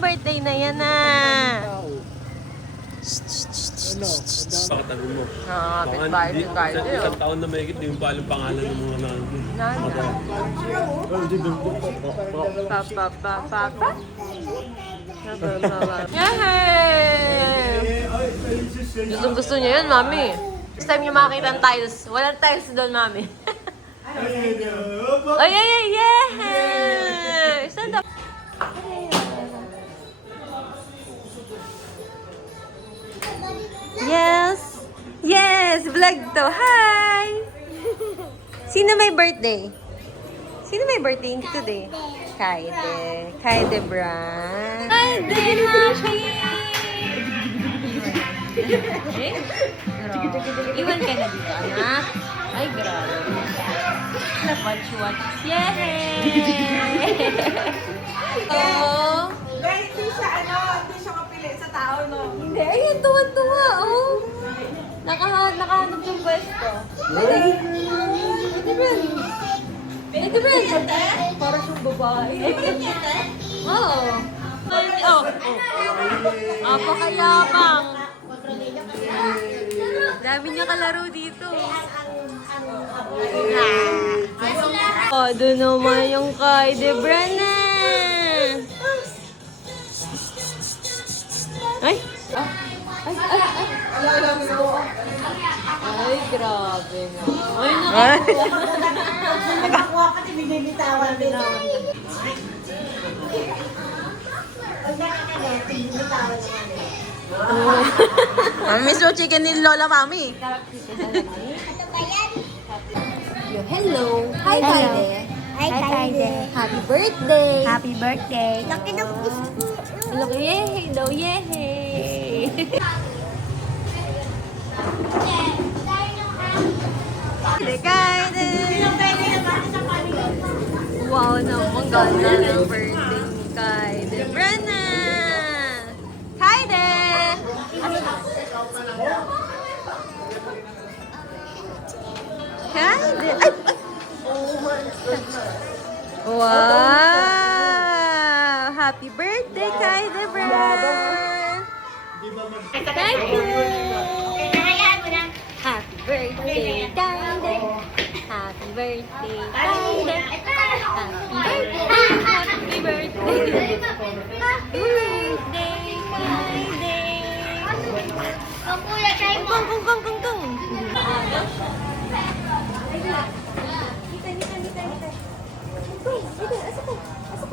birthday na yan Pakatabi mo. Kapit bahay si Carlo. Isang taon na may hindi mo pa alam pangalan ng mga nanay. Papa. Yay! Gusto niya yun, mami. Next time niyo makakita ng tiles. Walang tiles doon, mami. Ay! Saan daw? Yes! Vlog to! Hi! Sino may birthday? Sino may birthday today? Kaide Bran. Kaide! Iwan ka na dito, anak. Ay, grabe. Watch. Yay! Oh! Hindi siya kapili sa tao, no? Hindi, ayun, tuwa-tuwa, oh. Nakahanap yung pwesto. Ito ba? Para siyang babae. Oo. Apakayabang. Dami niya kalaro dito. Doon naman yung kay Debrana. Ay, grabe na. Ay, Nakakuha ka, binibitawan din. Pag nakakalit, binibitawan naman. Miss mo chicken ni Lola Mami. Hello. Hi, Kaide. Hi, Kaide. Happy birthday. Happy birthday. Laki ng Look, yehey daw, yehey. Kaide. Wow, naman ganda ng birthday ni Kaide. Brenna! Kaide! Kaide! Ay! Wow! Happy birthday, Kaide Bren! Thank you! Happy birthday, Kaide! Happy birthday, Kaide! Happy birthday! Happy birthday, Kaide! Kung!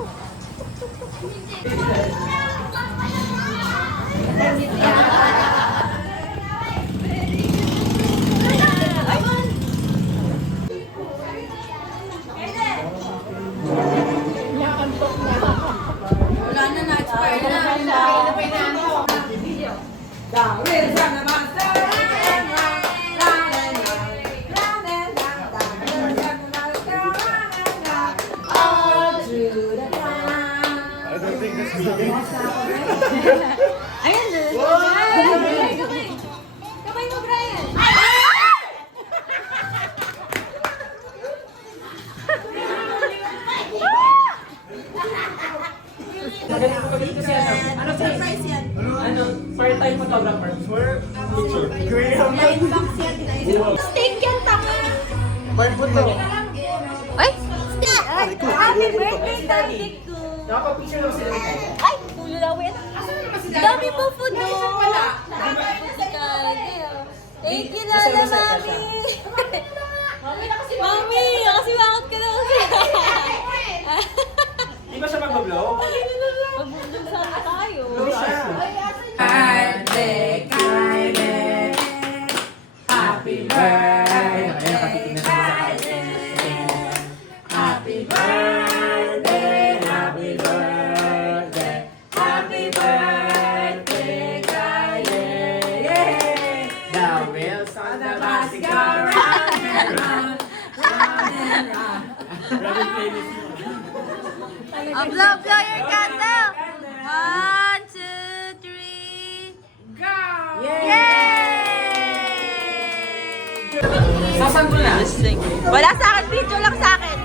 Ayan na. Kamay mo, Brian. Ano surprise yan? Part-time photographer. Steak yan, tama. Ay! Happy birthday, Daddy ko. Ay, tulawin. Dami po food no. Thank you, Lola Mami. Mami, kasi bakit ka na kasi? Di ba siya mag-vlog? Mag-vlog sana tayo. Kaide, Kaide. Happy birthday. Happy birthday. Happy birthday. Happy birthday, Kaide. The wheels on the bus go round and round, round and round. Blow your candle. 1, 2, 3. Go! Yay! Sasan ko na. Wala sa akin, video lang sa akin.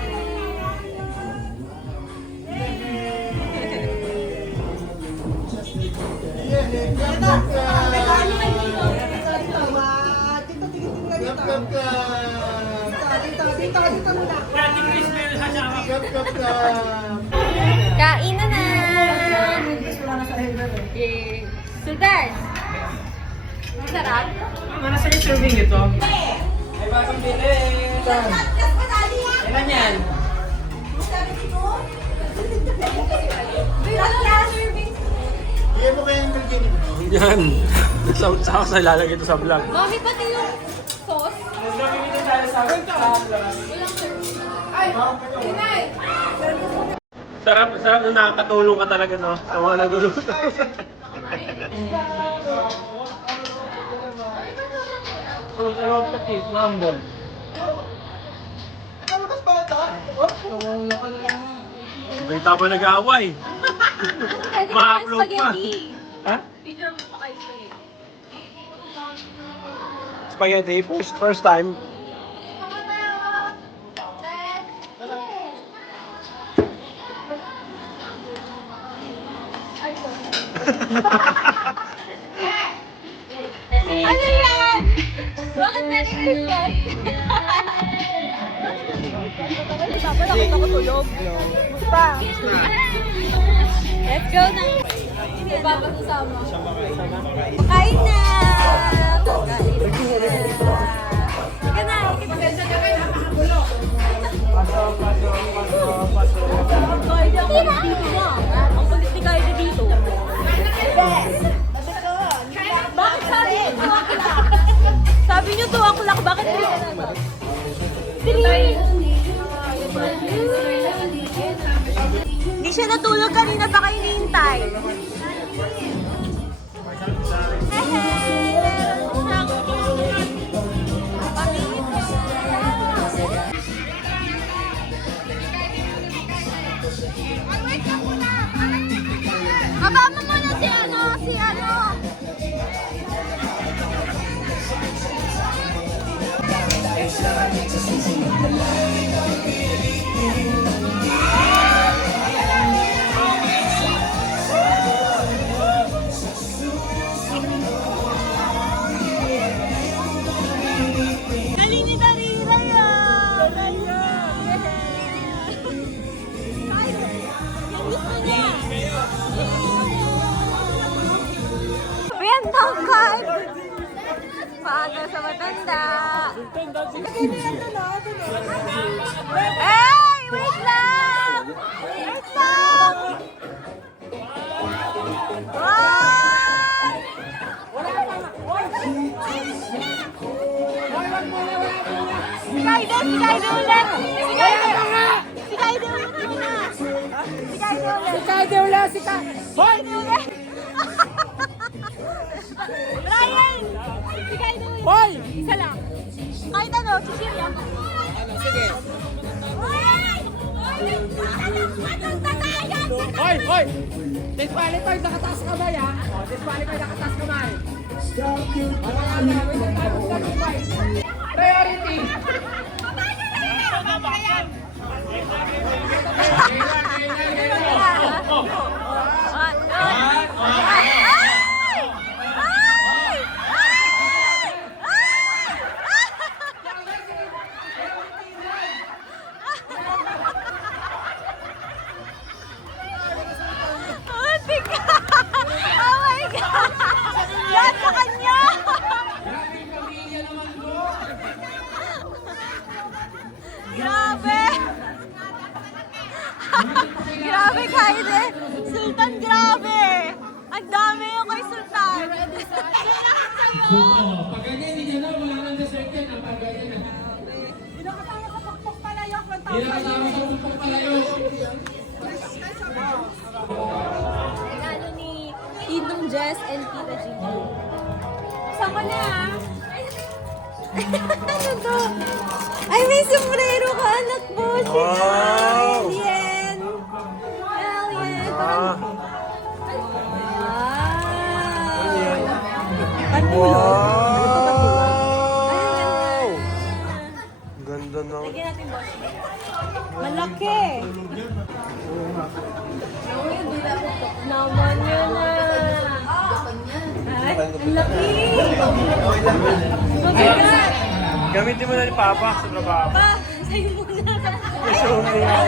Kain na na! Yay! Sultan! Sarap? Mana sa serving ito? Ilan yan? Yan. Saka sa ilalagay ito sa vlog. Mami, pati yung sauce? Sarap, sarap na nakakatulong ka talaga, no? Sa mga naguluto. Ang sarap sa cake, mambol. Kita pa nag-aaway. Ma-upload pa. Ha? Spaghetti, first time. Ano yan? Bakit narinig? Dapat ako nakatulog. Basta. Let's go na. Hindi ba kasama? Kain na! Kain na! Sige na! Ang kulit ni Kaya dito. Bakit sabi niyo 2 o'clock? Sabi niyo 2 o'clock, bakit hindi ka naman? 3! Hindi siya natulog kanina pa kayo hinihintay. Baba mo muna si ano. Galing ni Darira yan! Yung gusto niya! Random card! Paano sa matanda? Hey! Wait lang! Wait lang! Si Kaido ulit! Si Kaido ulit muna! Hoy! Ryan! Si Kaido ulit! Hoy! Isa lang! Kahit ano, sisir lang. Sige. Hoy! Hoy! Disqualified nakataas kamay ha! O, disqualified nakataas kamay! Priority! Oh my God! Lahat sa kanya! Grabe! Grabe, Kaide! Sultan, grabe! Ang dami yung kay Sultan! Kailangan sa'yo! Pag ganyan, hindi ka na, wala nang dessert yan. Pag ganyan na. Hindi na kasama sa pukpok palayok! Hindi na kasama sa pupok palayo. Regalo ni Tinong Jess and Tita Gigi. Sama na ah! Ano to? Ay, may sombrero ka, anak mo! Wow! Alien! Alien! Parang... Wow! Ganda na. Lagyan natin boss. Malaki! Naman yun ah! Ang laki! Mabigat! Gamitin mo na ni Papa sa trabaho. Pa, sa'yo muna. Gusto mo niya.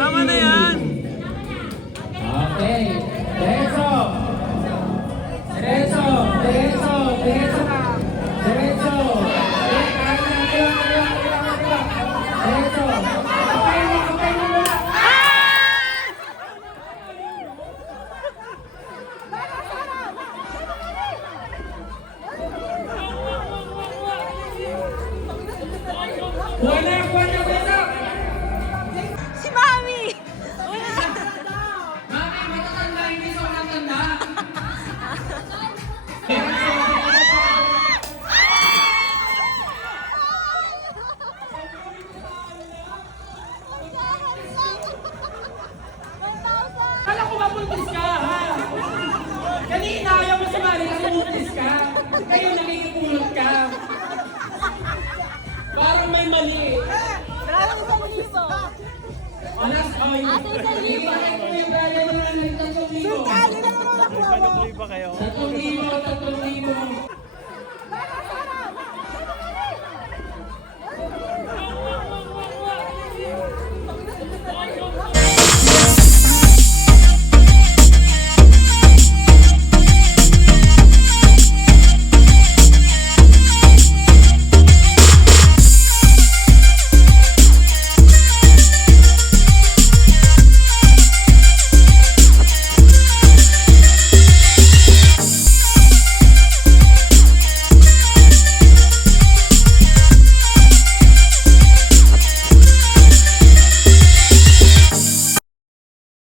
Tama na yan! Okay. Diretso. Diretso. Diretso. Diretso na. Diretso. Diretso. Okay mo muna. Wala. Si Mami! Wala! Mami, matatanda, hindi sa matanda. Kala ko mabuntis ka, ha? Kanina ayaw mo sumali kasi buntis ka. Kayo nakikipulot ka. Parang may mali. Parang isang liso. Alas, ay. Nakikipalay ko yung gaya mo ng 3,000. Kali na naman ako. Panatuloy ba kayo? 3,000.